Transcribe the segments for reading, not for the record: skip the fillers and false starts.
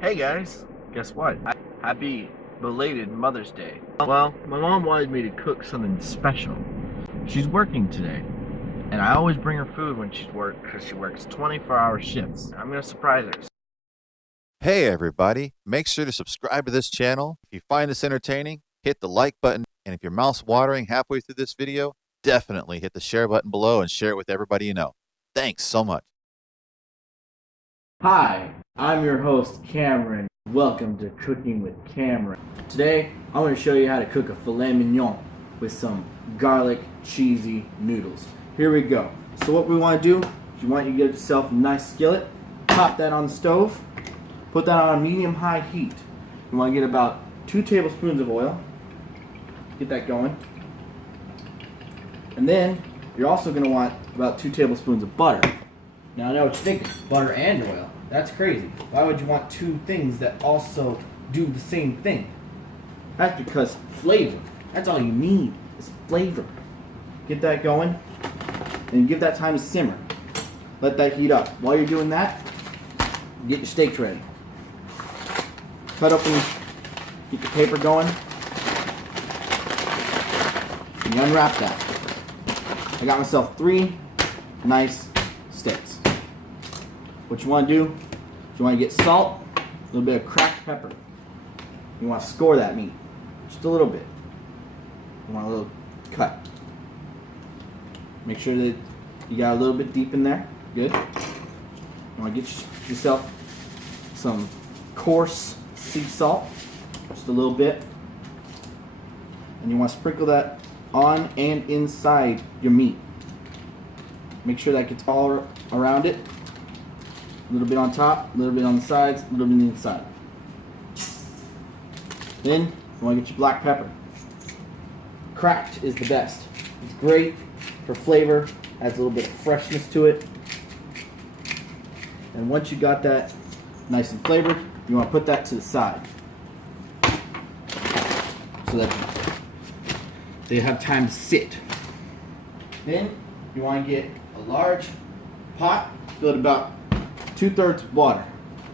Hey guys, guess what? Happy belated Mother's Day. Well, my mom wanted me to cook something special. She's working today, and I always bring her food when she's because she works 24-hour shifts. I'm gonna surprise her. Hey everybody, make sure to subscribe to this channel. If you find this entertaining, hit the like button, and if your mouth's watering halfway through this video, definitely hit the share button below and share it with everybody you know. Thanks so much. Hi, I'm your host Cameron. Welcome to Cooking with Cameron. Today, I'm going to show you how to cook a filet mignon with some garlic cheesy noodles. Here we go. So what we want to do is you want to get yourself a nice skillet, pop that on the stove, put that on medium-high heat. You want to get about 2 tablespoons of oil. Get that going. And then you're also going to want about 2 tablespoons of butter. Now I know what you're thinking, butter and oil. That's crazy. Why would you want 2 things that also do the same thing? That's because flavor. That's all you need is flavor. Get that going and give that time to simmer. Let that heat up. While you're doing that, get your steaks ready. Cut open, get your paper going, and you unwrap that. I got myself 3 nice steaks. What you want to do is you want to get salt, a little bit of cracked pepper. You want to score that meat, just a little bit. You want a little cut. Make sure that you got a little bit deep in there. Good. You want to get yourself some coarse sea salt, just a little bit. And you want to sprinkle that on and inside your meat. Make sure that gets all around it. A little bit on top, a little bit on the sides, a little bit on the inside. Then you want to get your black pepper. Cracked is the best. It's great for flavor, adds a little bit of freshness to it. And once you got that nice and flavored, you want to put that to the side so that they have time to sit. Then you want to get a large pot, fill it about 2/3 water.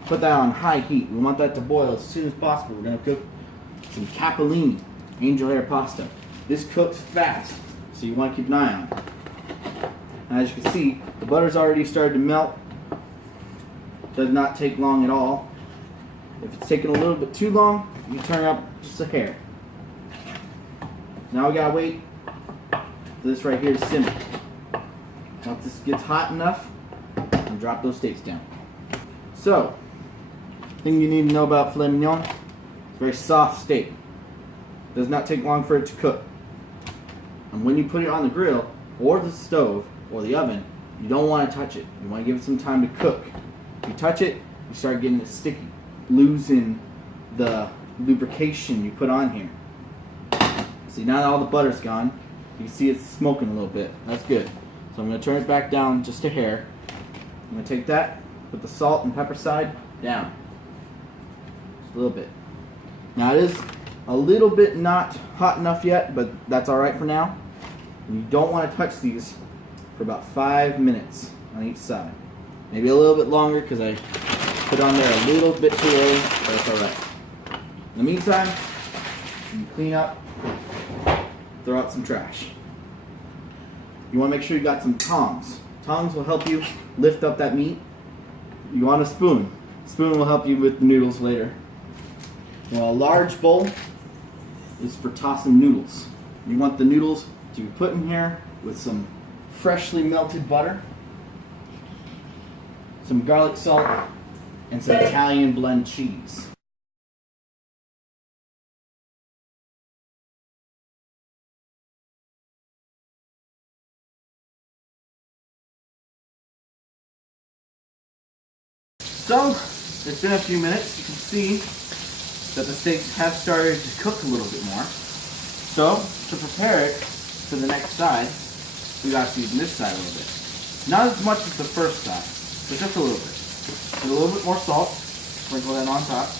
Put that on high heat. We want that to boil as soon as possible. We're going to cook some Cappelini, angel hair pasta. This cooks fast, so you want to keep an eye on it. And as you can see, the butter's already started to melt. Does not take long at all. If it's taking a little bit too long, you turn up just a hair. Now we gotta wait for this right here to simmer. Once this gets hot enough, and drop those steaks down. So, thing you need to know about filet mignon, it's a very soft steak. Does not take long for it to cook. And when you put it on the grill, or the stove, or the oven, you don't want to touch it. You want to give it some time to cook. If you touch it, you start getting it sticky, losing the lubrication you put on here. See, now that all the butter's gone, you can see it's smoking a little bit. That's good. So I'm going to turn it back down just a hair. I'm going to take that, put the salt and pepper side down. Just a little bit. Now it is a little bit not hot enough yet, but that's alright for now. And you don't want to touch these for about 5 minutes on each side. Maybe a little bit longer because I put on there a little bit too early, but it's alright. In the meantime, you clean up, throw out some trash. You want to make sure you got some tongs. Tongs will help you lift up that meat. You want a spoon. Spoon will help you with the noodles later. Now a large bowl is for tossing noodles. You want the noodles to be put in here with some freshly melted butter, some garlic salt, and some Italian blend cheese. So, it's been a few minutes. You can see that the steaks have started to cook a little bit more. So, to prepare it for the next side, we got to season this side a little bit. Not as much as the first side, but just a little bit. Put a little bit more salt, sprinkle that on top.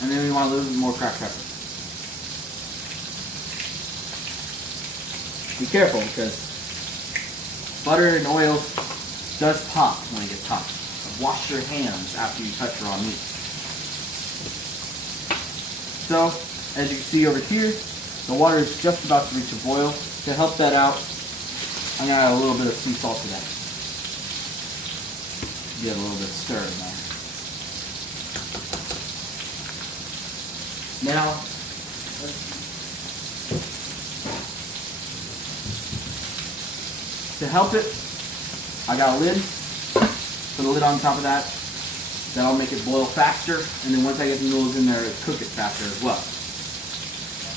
And then we want a little bit more cracked pepper. Be careful because butter and oil does pop when it gets hot. Wash your hands after you touch raw meat. So, as you can see over here, the water is just about to reach a boil. To help that out, I'm going to add a little bit of sea salt to that. Get a little bit of stir in there. Now, to help it, I got a lid. Put a lid on top of that. That'll make it boil faster, and then once I get the noodles in there, it'll cook it faster as well.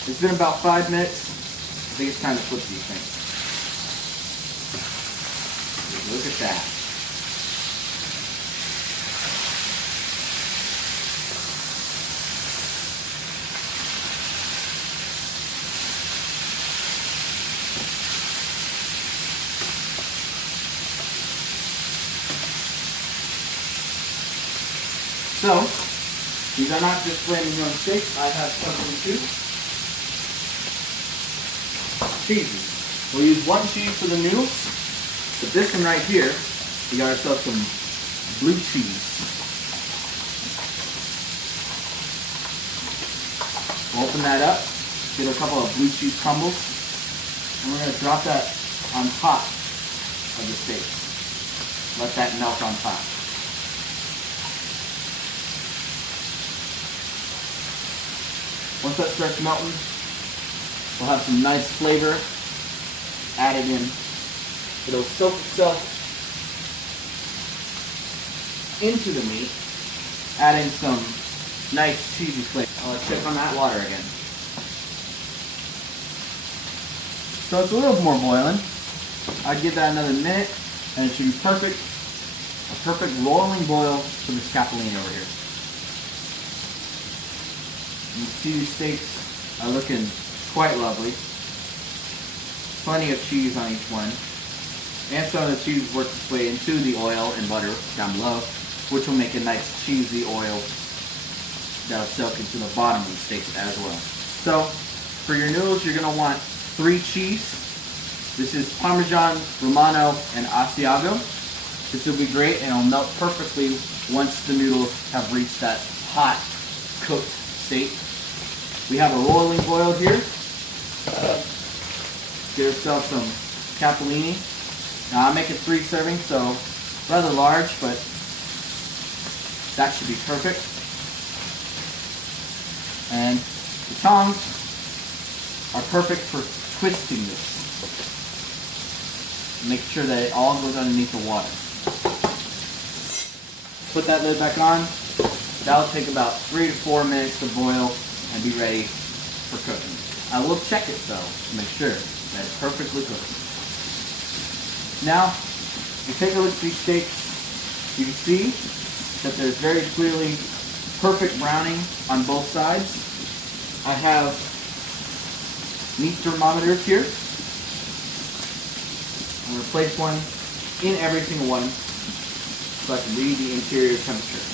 It's been about 5 minutes. I think it's time to flip these things. Look at that. So, these are not just Filet Mignon steaks. I have something too. Cheeses. We'll use one cheese for the noodles, but this one right here, we got ourselves some blue cheese. We'll open that up, get a couple of blue cheese crumbles, and we're going to drop that on top of the steak. Let that melt on top. Once that starts melting, we'll have some nice flavor added in. It'll soak itself into the meat, adding some nice cheesy flavor. I'll check on that water again. So it's a little more boiling. I'd give that another minute, and it should be perfect. A perfect rolling boil for this Cappelini over here. You can see these steaks are looking quite lovely. Plenty of cheese on each one. And some of the cheese works its way into the oil and butter down below, which will make a nice cheesy oil that'll soak into the bottom of the steak as well. So, for your noodles, you're going to want 3 cheese. This is Parmesan, Romano, and Asiago. This will be great, and it'll melt perfectly once the noodles have reached that hot, cooked state. We have a rolling boil here. Get yourself some Cappelini. Now I'm making 3 servings, so rather large, but that should be perfect. And the tongs are perfect for twisting this. Make sure that it all goes underneath the water. Put that lid back on. That'll take about 3 to 4 minutes to boil and be ready for cooking. I will check it though to make sure that it's perfectly cooked. Now, if you take a look at these steaks, you can see that there's very clearly perfect browning on both sides. I have meat thermometers here. I'm going to place one in every single one so I can read the interior temperature.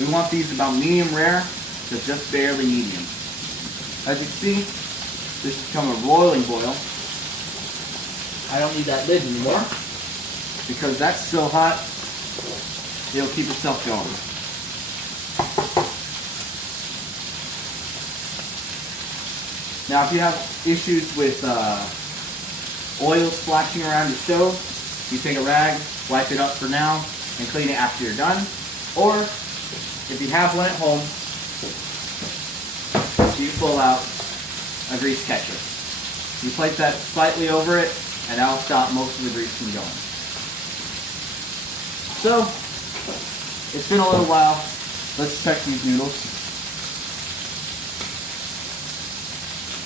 We want these about medium rare to just barely medium. As you can see, this has become a roiling boil. I don't need that lid anymore because that's so hot, it'll keep itself going. Now if you have issues with oil splashing around your stove, you take a rag, wipe it up for now, and clean it after you're done. Or if you have one at home, you pull out a grease catcher. You place that slightly over it, and that'll stop most of the grease from going. So, it's been a little while. Let's check these noodles.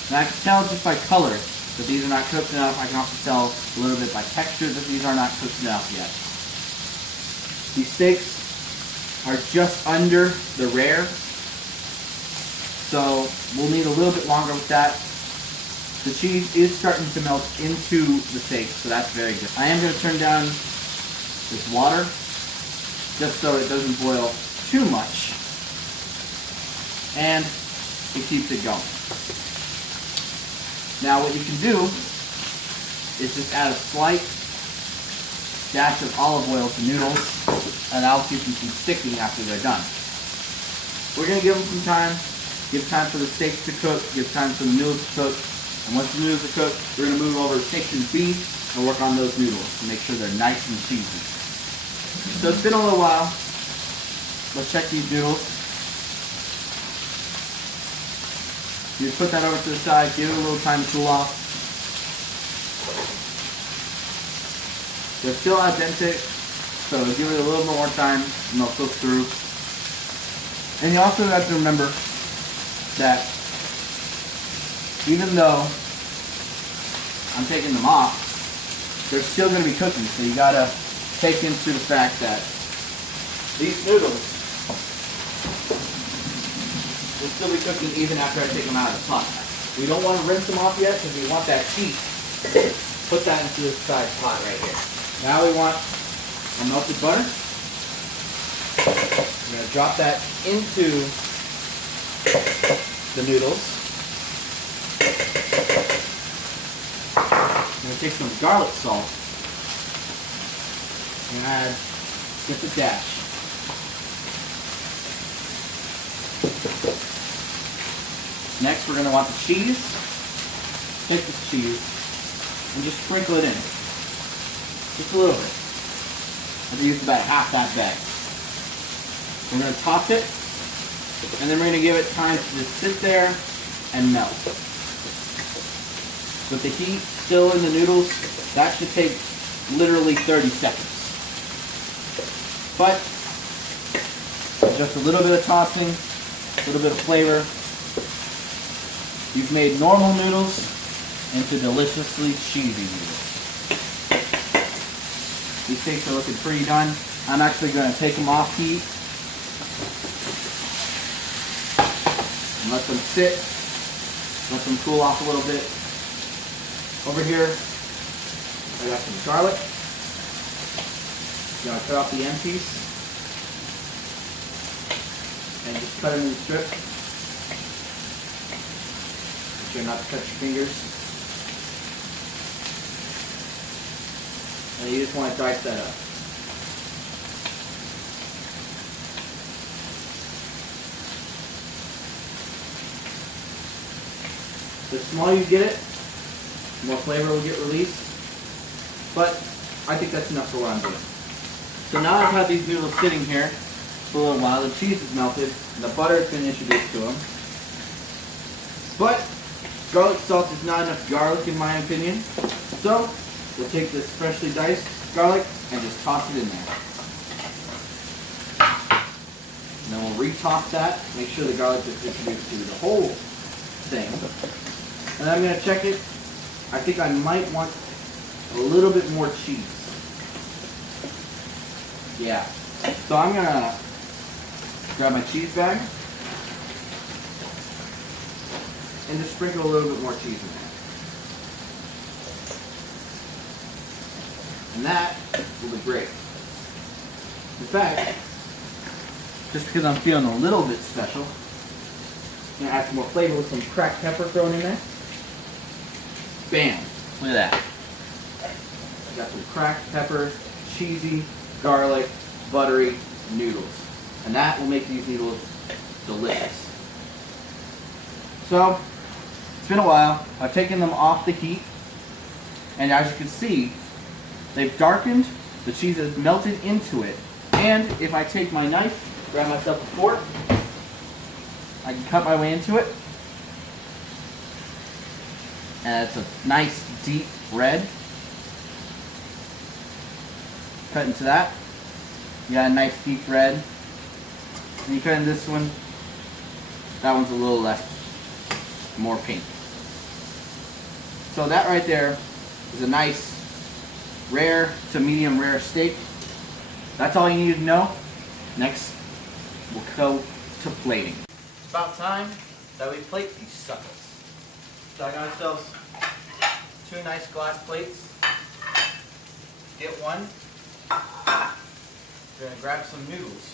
Now I can tell just by color that these are not cooked enough. I can also tell a little bit by texture that these are not cooked enough yet. These steaks are just under the rare, so we'll need a little bit longer with that. The cheese is starting to melt into the steak, so that's very good. I am going to turn down this water just so it doesn't boil too much. and it keeps it going. Now what you can do is just add a slight dash of olive oil to noodles, and that'll keep them from sticking after they're done. We're going to give them some time, give time for the steaks to cook, give time for the noodles to cook, and once the noodles are cooked, we're going to move over to section B and work on those noodles to make sure they're nice and cheesy. So it's been a little while. Let's check these noodles. You put that over to the side, give it a little time to cool off. They're still al dente, so give it a little more time and they'll cook through. And you also have to remember that even though I'm taking them off, they're still going to be cooking, so you got to take into the fact that these noodles will still be cooking even after I take them out of the pot. We don't want to rinse them off yet because we want that heat. Put that into this side pot right here. Now we want a melted butter. We're going to drop that into the noodles. I'm going to take some garlic salt and add just a dash. Next, we're going to want the cheese. Take this cheese and just sprinkle it in. Just a little bit. I've used about half that bag. We're going to top it, and then we're going to give it time to just sit there and melt. With the heat still in the noodles, that should take literally 30 seconds. But just a little bit of tossing, a little bit of flavor, you've made normal noodles into deliciously cheesy noodles. These steaks are looking pretty done. I'm actually going to take them off heat and let them sit, let them cool off a little bit. Over here, I got some garlic. I'm going to cut off the end piece and just cut it in strips. Make sure not to cut your fingers. And you just want to dice that up. The smaller you get it, the more flavor will get released. But I think that's enough for what I'm doing. So now I've had these noodles sitting here for a little while. The cheese is melted, and the butter has been introduced to them. But garlic salt is not enough garlic in my opinion. So we'll take this freshly diced garlic and just toss it in there. And then we'll re-toss that, make sure the garlic is introduced to the whole thing. And I'm going to check it. I think I might want a little bit more cheese. Yeah. So I'm going to grab my cheese bag and just sprinkle a little bit more cheese in there. And that will be great. In fact, just because I'm feeling a little bit special, I'm going to add some more flavor with some cracked pepper thrown in there. Bam! Look at that. I got some cracked pepper, cheesy, garlic, buttery noodles. And that will make these noodles delicious. So, it's been a while. I've taken them off the heat. And as you can see, they've darkened, the cheese has melted into it, and if I take my knife, grab myself a fork, I can cut my way into it, and it's a nice deep red. Cut into that, you got a nice deep red, and you cut in this one, that one's a little less, more pink. So that right there is a nice rare to medium rare steak. That's all you need to know. Next, we'll go to plating. It's about time that we plate these suckers. So I got ourselves 2 nice glass plates. Get one. We're going to grab some noodles.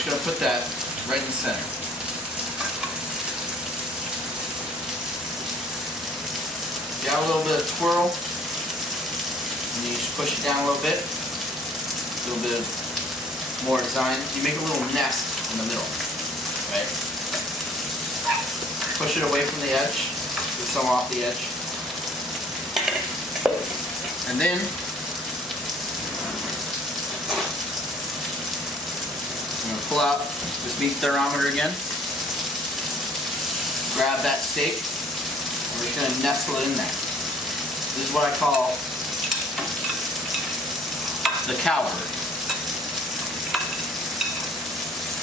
just going to put that right in the center. Got a little bit of twirl, and you just push it down a little bit. A little bit more design. You make a little nest in the middle, right? Push it away from the edge, get some off the edge. And then I'm going to pull out this meat thermometer again. Grab that steak. We're just going to nestle it in there. This is what I call the coward.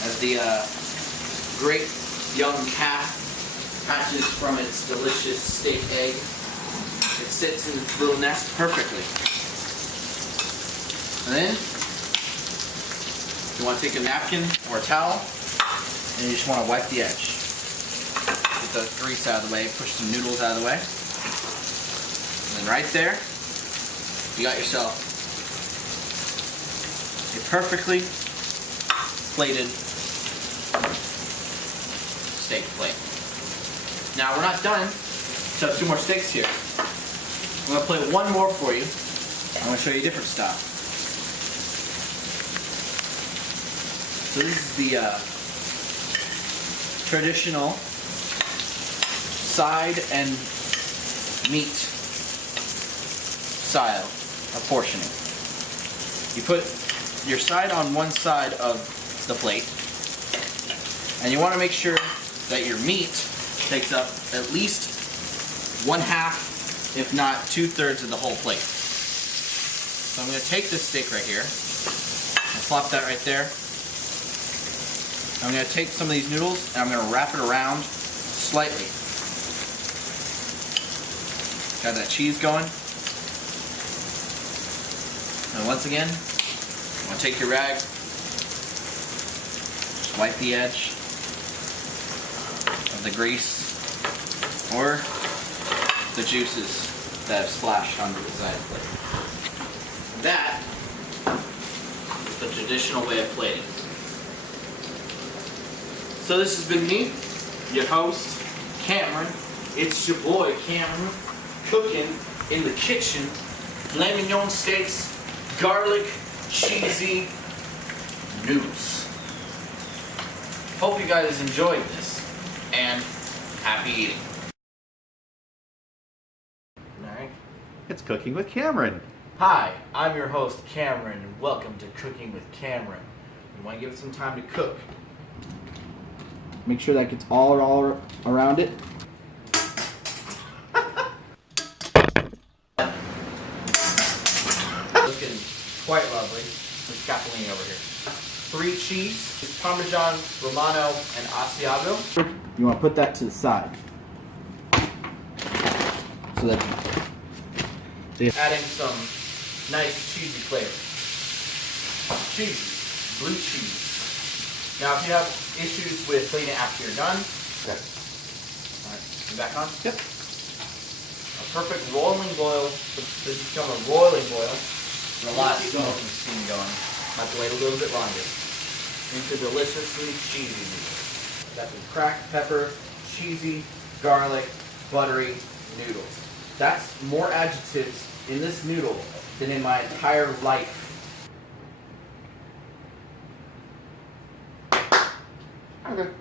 As the great young calf hatches from its delicious steak egg, it sits in its little nest perfectly. And then you want to take a napkin or a towel and you just want to wipe the edge. Get the grease out of the way, push some noodles out of the way. And then right there, you got yourself a perfectly plated steak plate. Now we're not done. So I have 2 more steaks here. I'm going to plate one more for you. I'm going to show you a different style. So this is the traditional side and meat style of portioning. You put your side on one side of the plate, and you want to make sure that your meat takes up at least 1/2, if not 2/3 of the whole plate. So I'm going to take this steak right here and plop that right there. I'm going to take some of these noodles and I'm going to wrap it around slightly. Got that cheese going. And once again, I'm going to take your rag, just wipe the edge of the grease or the juices that have splashed onto the side of the plate. That is the traditional way of plating. So this has been me, your host, Cameron. It's your boy, Cameron, cooking in the kitchen. Filet Mignon steaks, garlic, cheesy noodles. Hope you guys enjoyed this, and happy eating. Alright. It's Cooking with Cameron. Hi, I'm your host, Cameron, and welcome to Cooking with Cameron. You want to give it some time to cook. Make sure that gets all around it. Looking quite lovely. There's Cappelini over here. 3 cheese, Parmesan, Romano, and Asiago. You want to put that to the side. So that adding some nice cheesy flavor. Cheesy, blue cheese. Now, if you have issues with cleaning it after you're done, okay. Alright, you back on? Yep. A perfect rolling boil. This has become a roiling boil. And a lot of smoke and steam going. Have to wait a little bit longer. Into deliciously cheesy noodles. Got some cracked pepper, cheesy, garlic, buttery noodles. That's more adjectives in this noodle than in my entire life. Okay.